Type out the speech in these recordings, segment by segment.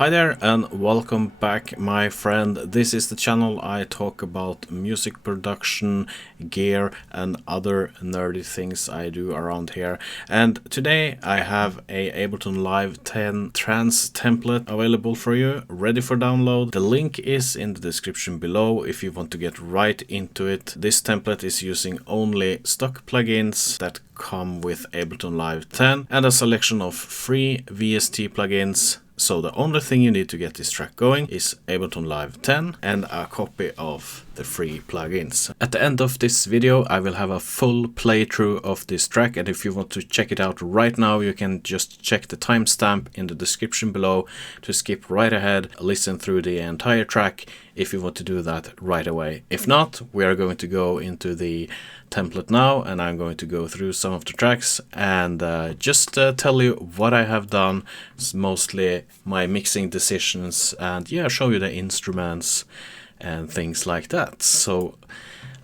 Hi there and welcome back, my friend. This is the channel I talk about music production, gear and other nerdy things I do around here. And today I have a Ableton Live 10 Trance template available for you, ready for download. The link is in the description below if you want to get right into it. This template is using only stock plugins that come with Ableton Live 10 and a selection of free VST plugins. So the only thing you need to get this track going is Ableton Live 10 and a copy of the free plugins. At the end of this video I will have a full playthrough of this track, and if you want to check it out right now you can just check the timestamp in the description below to skip right ahead, listen through the entire track if you want to do that right away. If not, we are going to go into the template now and I'm going to go through some of the tracks and just tell you what I have done. It's mostly my mixing decisions and yeah, show you the instruments and things like that. So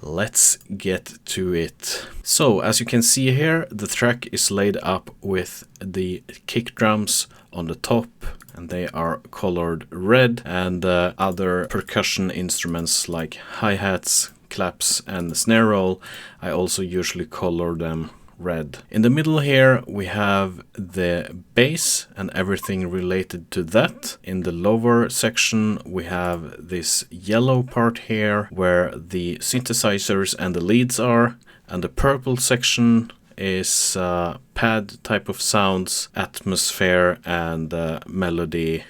let's get to it. So as you can see here, the track is laid up with the kick drums on the top and they are colored red, and other percussion instruments like hi-hats, claps and snare roll, I also usually color them red. In the middle here we have the bass and everything related to that. In the lower section we have this yellow part here where the synthesizers and the leads are, and the purple section is pad type of sounds, atmosphere and melody,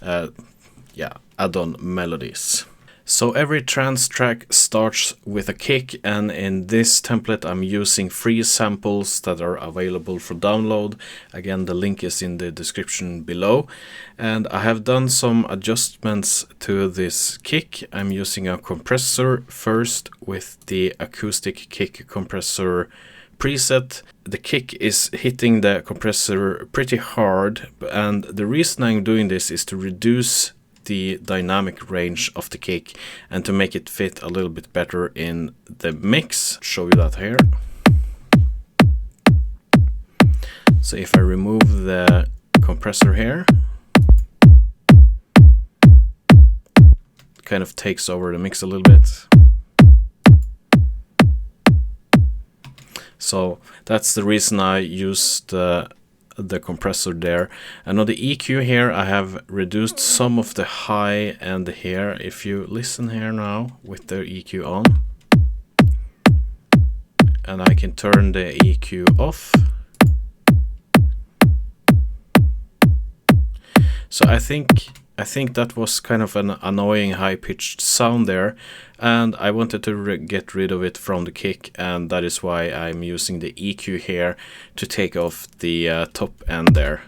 add-on melodies. So every trance track starts with a kick, and in this template I'm using free samples that are available for download. Again, the link is in the description below. And I have done some adjustments to this kick. I'm using a compressor first with the acoustic kick compressor preset. The kick is hitting the compressor pretty hard, and the reason I'm doing this is to reduce the dynamic range of the kick and to make it fit a little bit better in the mix. Show you that here. So if I remove the compressor here, it kind of takes over the mix a little bit. So that's the reason I used the compressor there. And on the EQ here I have reduced some of the high end here. If you listen here now with the EQ on, and I can turn the EQ off. So I think that was kind of an annoying high-pitched sound there, and I wanted to get rid of it from the kick, and that is why I'm using the EQ here to take off the top end there.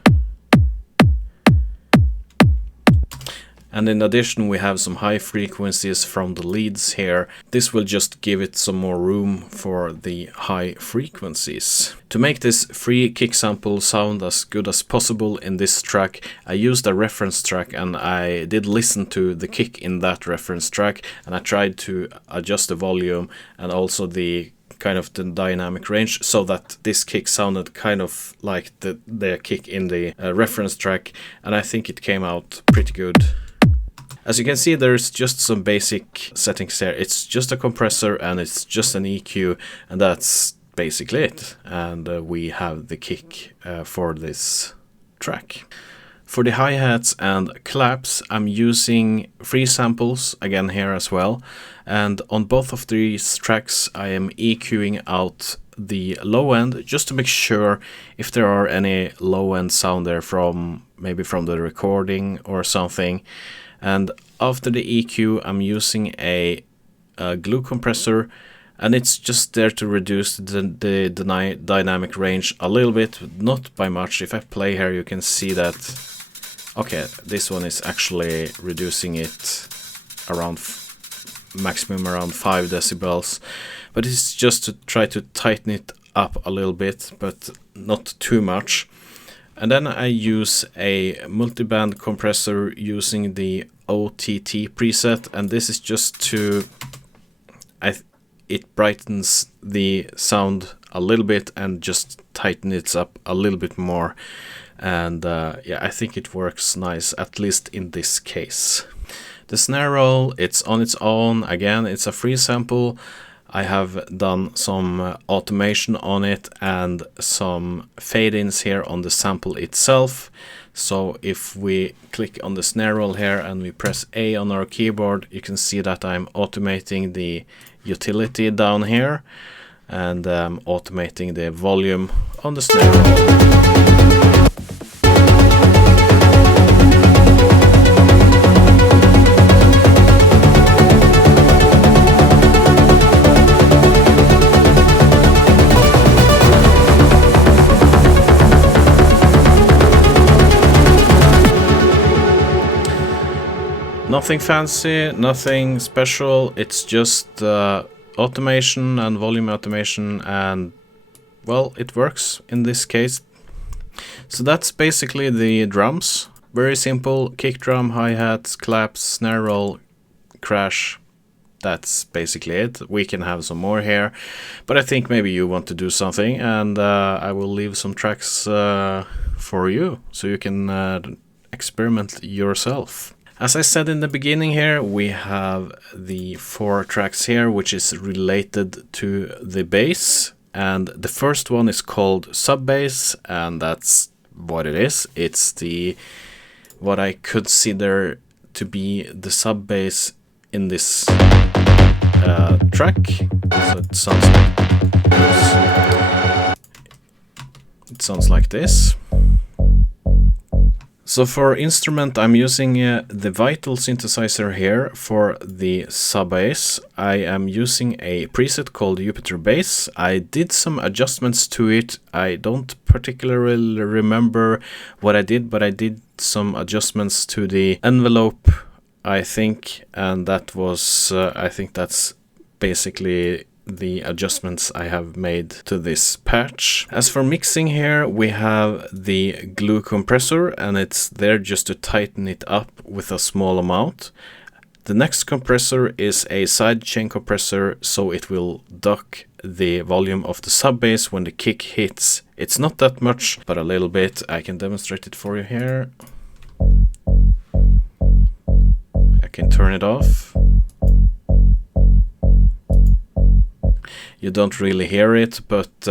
And in addition we have some high frequencies from the leads here. This will just give it some more room for the high frequencies. To make this free kick sample sound as good as possible in this track, I used a reference track and I did listen to the kick in that reference track, and I tried to adjust the volume and also the kind of the dynamic range so that this kick sounded kind of like the kick in the reference track, and I think it came out pretty good. As you can see, there's just some basic settings there. It's just a compressor and it's just an EQ, and that's basically it. And we have the kick for this track. For the hi-hats and claps, I'm using free samples again here as well. And on both of these tracks, I am EQing out the low end just to make sure if there are any low end sound there from maybe from the recording or something. And after the EQ I'm using a glue compressor, and it's just there to reduce the dynamic range a little bit, not by much. If I play here you can see that, okay, this one is actually reducing it around maximum around 5 decibels, but it's just to try to tighten it up a little bit, but not too much. And then I use a multiband compressor using the OTT preset, and this is just to it brightens the sound a little bit and just tighten it up a little bit more. and yeah, I think it works nice, at least in this case. The snare roll, it's on its own. Again, it's a free sample. I have done some automation on it and some fade-ins here on the sample itself. So if we click on the snare roll here and we press A on our keyboard, you can see that I'm automating the utility down here and automating the volume on the snare roll. Nothing fancy, nothing special, it's just automation and volume automation, and well, it works in this case. So that's basically the drums. Very simple: kick drum, hi-hat, claps, snare roll, crash. That's basically it. We can have some more here, but I think maybe you want to do something, and I will leave some tracks for you so you can experiment yourself. As I said in the beginning here, we have the 4 tracks here, which is related to the bass. And the first one is called sub bass, and that's what it is. It's the what I consider to be the sub bass in this track. So it sounds like this. So for instrument, I'm using the Vital synthesizer here for the sub bass. I am using a preset called Jupiter Bass. I did some adjustments to it. I don't particularly remember what I did, but I did some adjustments to the envelope, I think, and that was, I think that's basically the adjustments I have made to this patch. As for mixing here, we have the glue compressor, and it's there just to tighten it up with a small amount. The next compressor is a sidechain compressor, so it will duck the volume of the sub bass when the kick hits. It's not that much, but a little bit. I can demonstrate it for you here. I can turn it off. You don't really hear it, but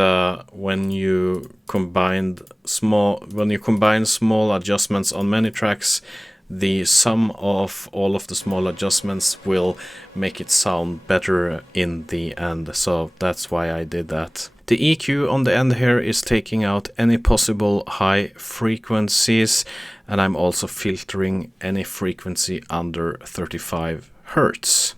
when you combine small adjustments on many tracks, the sum of all of the small adjustments will make it sound better in the end. So that's why I did that. The EQ on the end here is taking out any possible high frequencies, and I'm also filtering any frequency under 35 Hertz.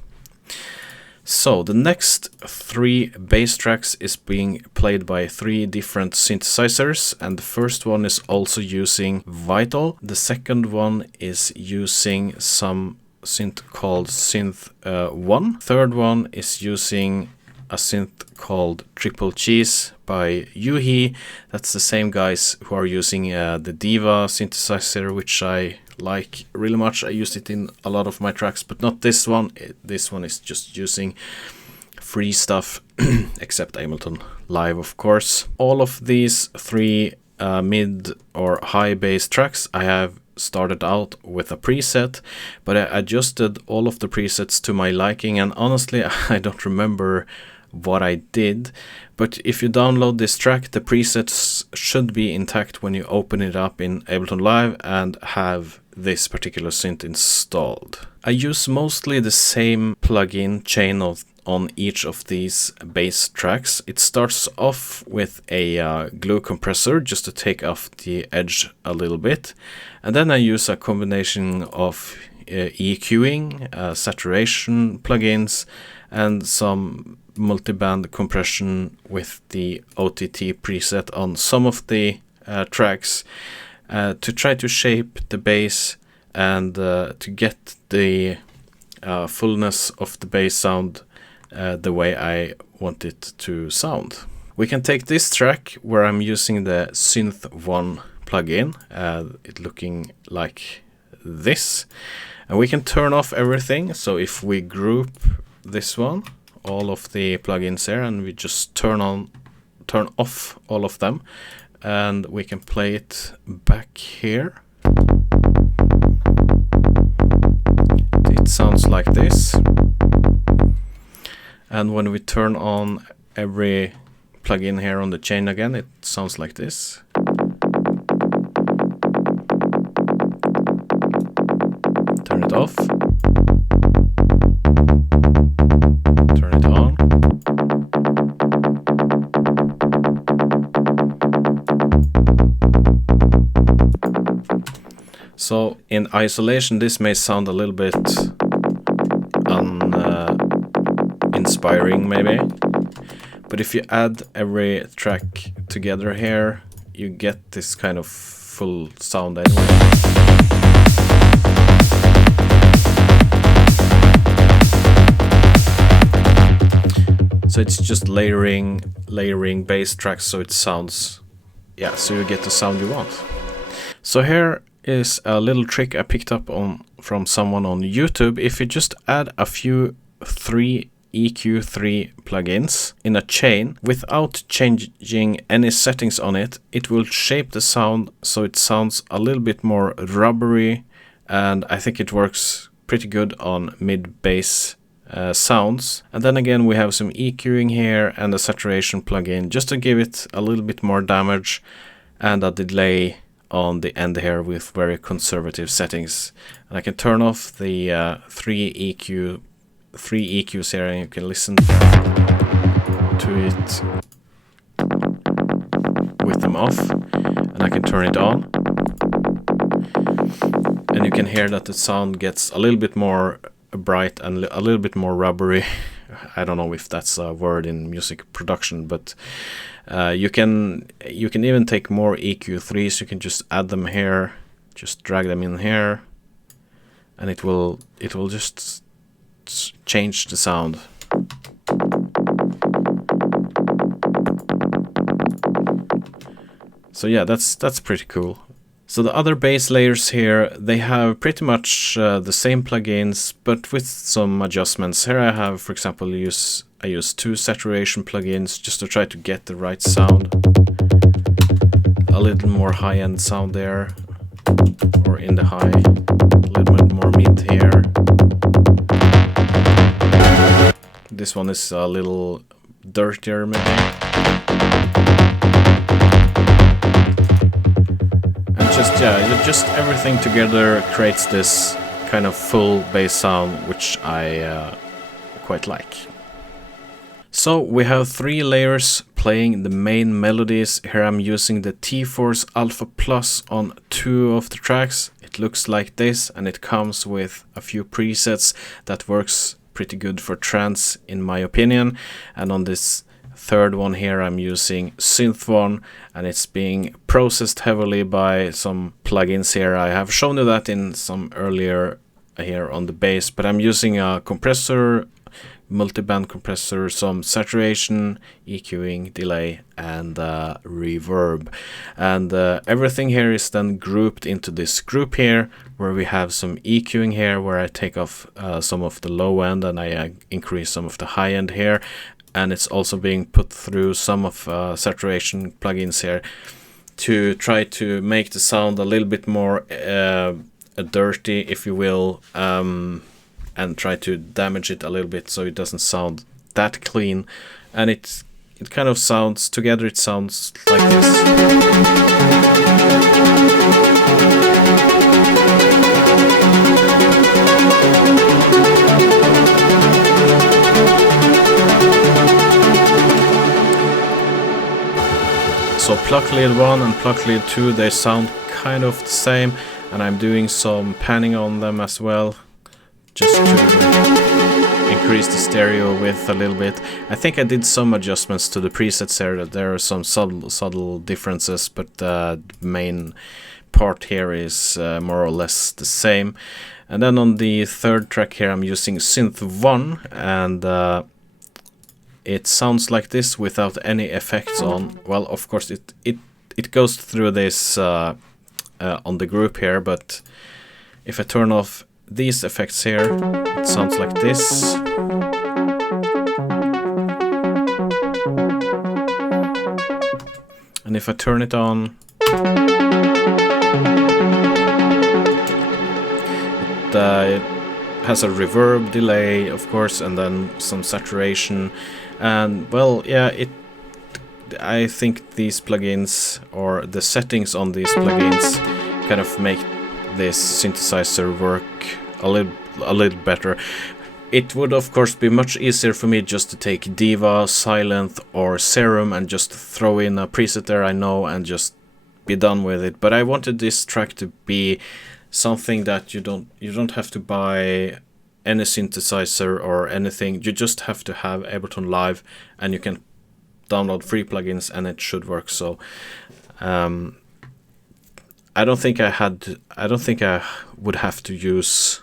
So the next 3 bass tracks is being played by 3 different synthesizers, and the first one is also using Vital. The second one is using some synth called Synth 1. Third one is using a synth called Triple Cheese by Yuhi. That's the same guys who are using the Diva synthesizer, which I like really much. I used it in a lot of my tracks, but not this one. This one is just using free stuff, except Ableton Live, of course. All of these 3 mid or high bass tracks I have started out with a preset, but I adjusted all of the presets to my liking, and honestly I don't remember what I did. But if you download this track, the presets should be intact when you open it up in Ableton Live and have this particular synth installed. I use mostly the same plugin chain on each of these bass tracks. It starts off with a glue compressor just to take off the edge a little bit, and then I use a combination of EQing, saturation plugins, and some multiband compression with the OTT preset on some of the tracks to try to shape the bass and to get the fullness of the bass sound the way I want it to sound. We can take this track where I'm using the Synth 1 plugin, it looking like this, and we can turn off everything. So if we group this one, all of the plugins here, and we just turn off all of them, and we can play it back here. It sounds like this. And when we turn on every plugin here on the chain again, it sounds like this. Turn it off. Turn it on. So in isolation, this may sound a little bit uninspiring maybe, but if you add every track together here, you get this kind of full sound anyway. So it's just layering bass tracks, so it sounds, yeah, so you get the sound you want. So here is a little trick I picked up from someone on YouTube. If you just add a few 3 EQ3 plugins in a chain without changing any settings on it, it will shape the sound so it sounds a little bit more rubbery, and I think it works pretty good on mid-bass sounds. And then again we have some EQing here and a saturation plugin just to give it a little bit more damage, and a delay on the end here with very conservative settings. And I can turn off the 3 EQs here, and you can listen to it with them off, and I can turn it on, and you can hear that the sound gets a little bit more bright and a little bit more rubbery. I don't know if that's a word in music production, but you can even take more EQ3s. You can just add them here, just drag them in here, and it will just change the sound. So yeah, that's pretty cool. So the other bass layers here, they have pretty much the same plugins, but with some adjustments. Here I have, for example, I use 2 saturation plugins just to try to get the right sound. A little more high-end sound there, or in the high, a little bit more mid here. This one is a little dirtier maybe. Just everything together creates this kind of full bass sound, which I quite like. So we have 3 layers playing the main melodies. Here I'm using the T-Force Alpha Plus on 2 of the tracks. It looks like this, and it comes with a few presets that works pretty good for trance in my opinion. And on this third one here I'm using Synth One, and it's being processed heavily by some plugins here. I have shown you that in some earlier here on the bass, but I'm using a compressor, multiband compressor, some saturation, EQing, delay, and reverb. And everything here is then grouped into this group here, where we have some EQing here, where I take off some of the low end and I increase some of the high end here. And it's also being put through some of saturation plugins here to try to make the sound a little bit more dirty, if you will, and try to damage it a little bit so it doesn't sound that clean. And it kind of sounds, together it sounds like this. So Pluck Lead 1 and Pluck Lead 2, they sound kind of the same, and I'm doing some panning on them as well, just to increase the stereo width a little bit. I think I did some adjustments to the presets here, that there are some subtle differences, but the main part here is more or less the same. And then on the third track here I'm using Synth 1, and it sounds like this without any effects on. Well, of course it goes through this on the group here, but if I turn off these effects here, it sounds like this. And And if I turn it on, it has a reverb delay, of course, and then some saturation. And well, yeah, I think these plugins, or the settings on these plugins, kind of make this synthesizer work a little better. It would of course be much easier for me just to take Diva, Silent or Serum and just throw in a preset there, I know, and just be done with it. But I wanted this track to be something that you don't have to buy any synthesizer or anything. You just have to have Ableton Live, and you can download free plugins and it should work. So I don't think I would have to use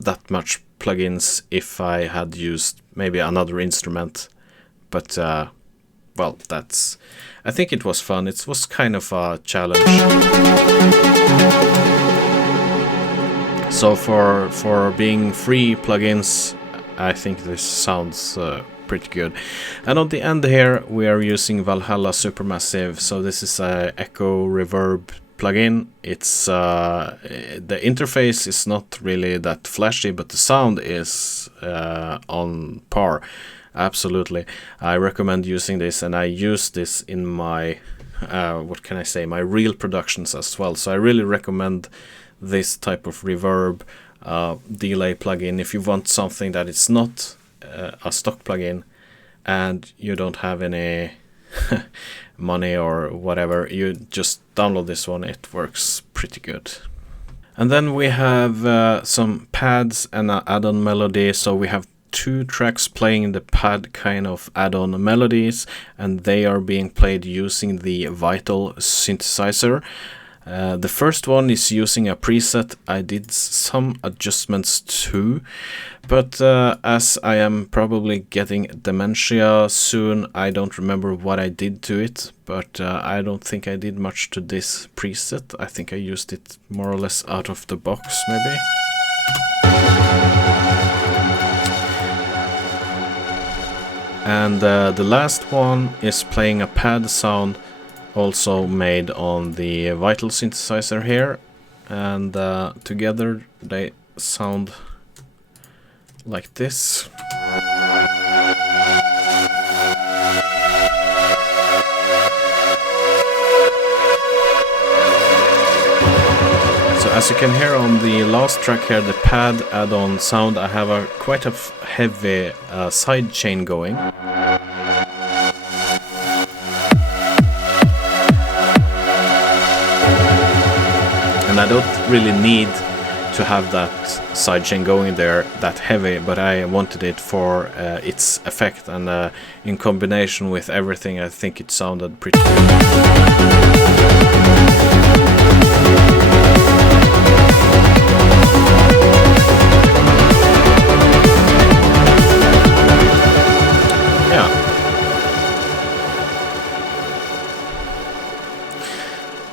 that much plugins if I had used maybe another instrument. But well, I think it was fun. It was kind of a challenge. So for being free plugins, I think this sounds pretty good. And on the end here we are using Valhalla Supermassive. So this is a echo reverb plugin. It's the interface is not really that flashy, but the sound is on par. Absolutely, I recommend using this, and I use this in my what can I say, my real productions as well. So I really recommend this type of reverb delay plugin if you want something that is not a stock plugin and you don't have any money or whatever. You just download this one, it works pretty good. And then we have some pads and an add-on melody. So we have 2 tracks playing the pad kind of add-on melodies, and they are being played using the Vital synthesizer. The first one is using a preset. I did some adjustments too, but as I am probably getting dementia soon, I don't remember what I did to it, but I don't think I did much to this preset. I think I used it more or less out of the box, maybe. And the last one is playing a pad sound, also made on the Vital synthesizer here, and together they sound like this. So as you can hear on the last track here, the pad add-on sound, I have a quite a heavy side chain going. And I don't really need to have that sidechain going there that heavy, but I wanted it for its effect, and in combination with everything I think it sounded pretty good.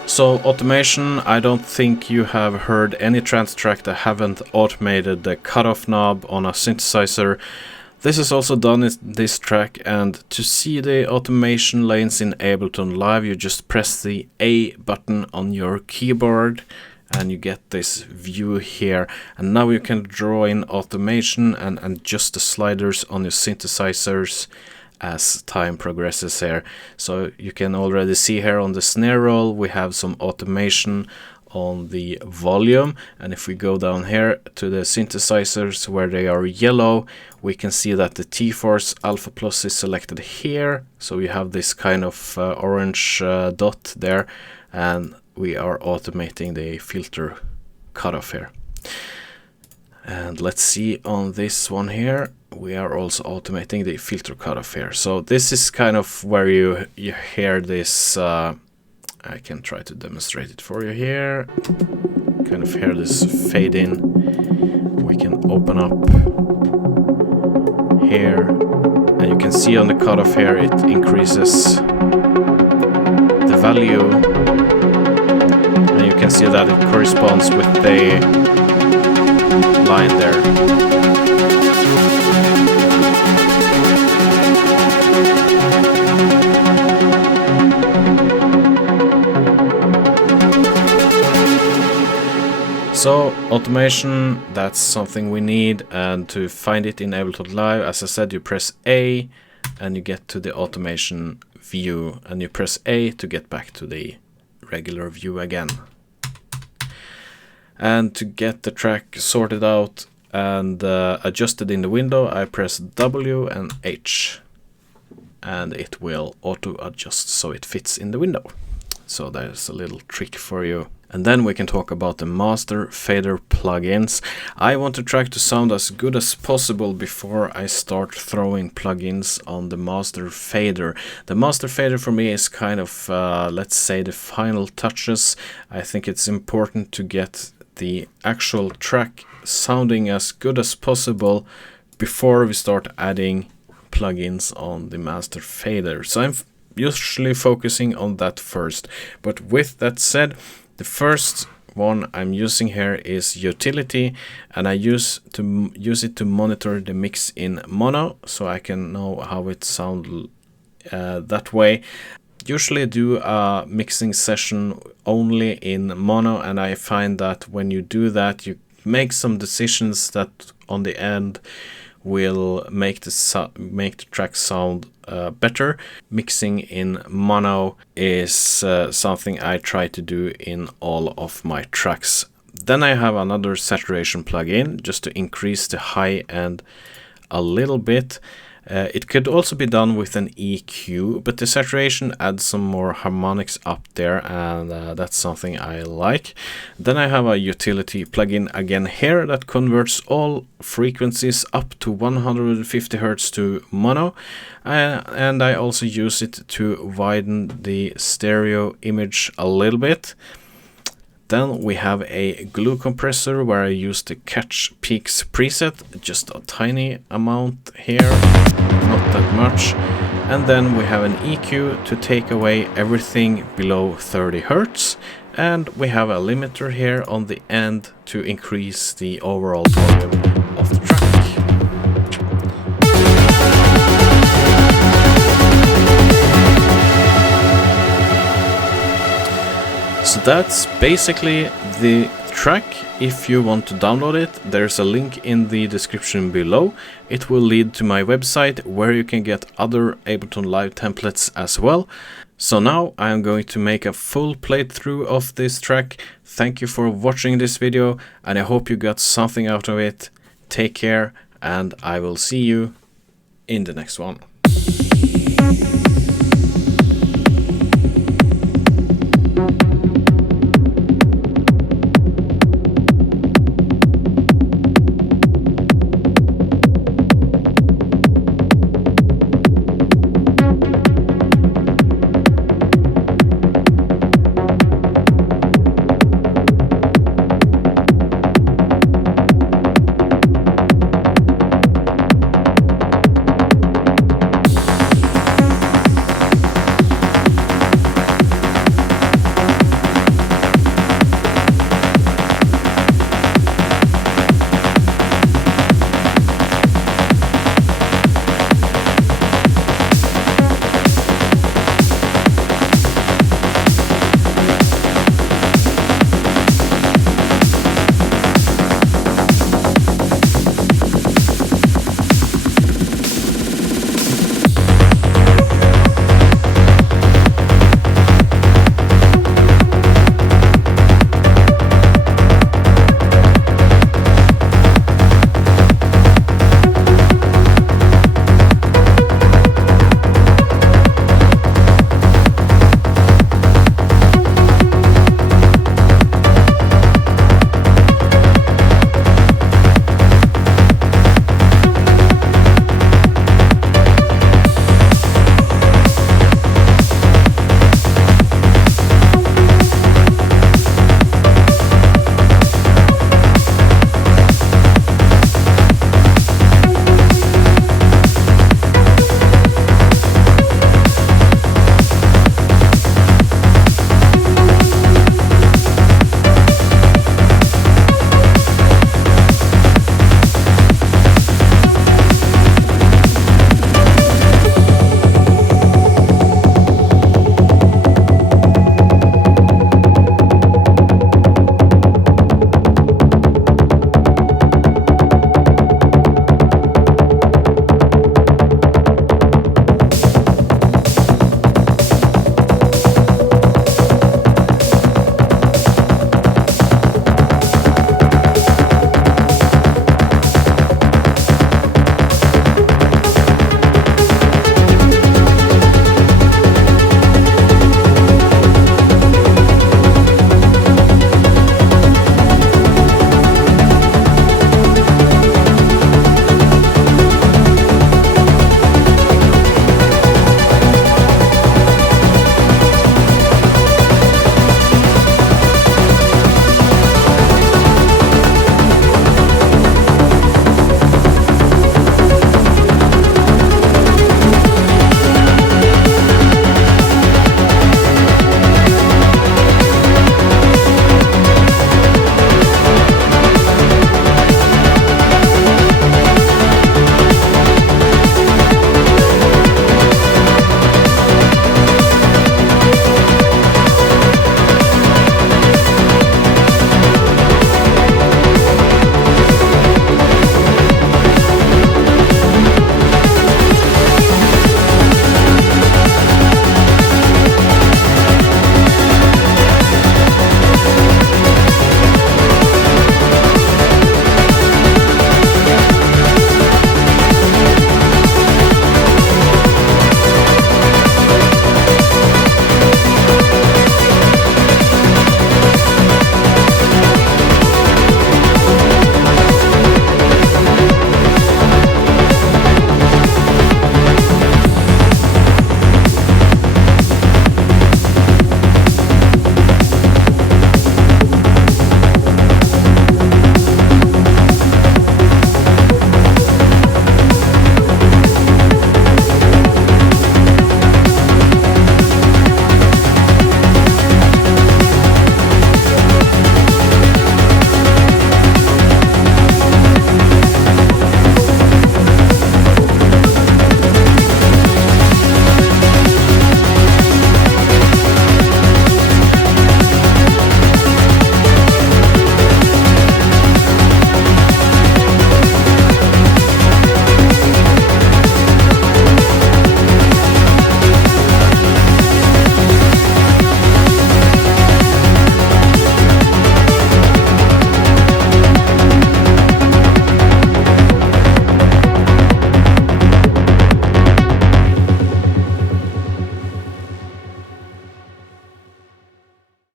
So automation, I don't think you have heard any trance track that haven't automated the cutoff knob on a synthesizer. This is also done in this track, and to see the automation lanes in Ableton Live, you just press the A button on your keyboard and you get this view here. And now you can draw in automation and adjust the sliders on your synthesizers as time progresses here. So you can already see here on the snare roll we have some automation on the volume, and if we go down here to the synthesizers where they are yellow, we can see that the T-Force Alpha Plus is selected here, so we have this kind of orange dot there, and we are automating the filter cutoff here. And let's see on this one here, we are also automating the filter cutoff here. So this is kind of where you hear this, I can try to demonstrate it for you here. Kind of hear this fade in. We can open up here, and you can see on the cutoff here it increases the value, and you can see that it corresponds with the line there. So automation, that's something we need, and to find it in Ableton Live, as I said, you press A and you get to the automation view, and you press A to get back to the regular view again. And to get the track sorted out and adjusted in the window, I press W and H, and it will auto adjust so it fits in the window. So there's a little trick for you. And then we can talk about the master fader plugins. I want the track to sound as good as possible before I start throwing plugins on the master fader. The master fader for me is kind of, let's say, the final touches. I think it's important to get the actual track sounding as good as possible before we start adding plugins on the master fader. So I'm usually focusing on that first. But with that said, the first one I'm using here is utility, and I use it to monitor the mix in mono, so I can know how it sounds that way. Usually do a mixing session only in mono, and I find that when you do that, you make some decisions that on the end will make the track sound better. Mixing in mono is something I try to do in all of my tracks. Then I have another saturation plugin just to increase the high end a little bit. It could also be done with an EQ, but the saturation adds some more harmonics up there, and that's something I like. Then I have a utility plugin again here that converts all frequencies up to 150 Hz to mono, and I also use it to widen the stereo image a little bit. Then we have a glue compressor where I use the Catch Peaks preset, just a tiny amount here, not that much. And then we have an EQ to take away everything below 30 Hz. And we have a limiter here on the end to increase the overall volume of the track. So that's basically the track. If you want to download it, there's a link in the description below. It will lead to my website where you can get other Ableton Live templates as well. So now I am going to make a full playthrough of this track. Thank you for watching this video, and I hope you got something out of it. Take care, and I will see you in the next one.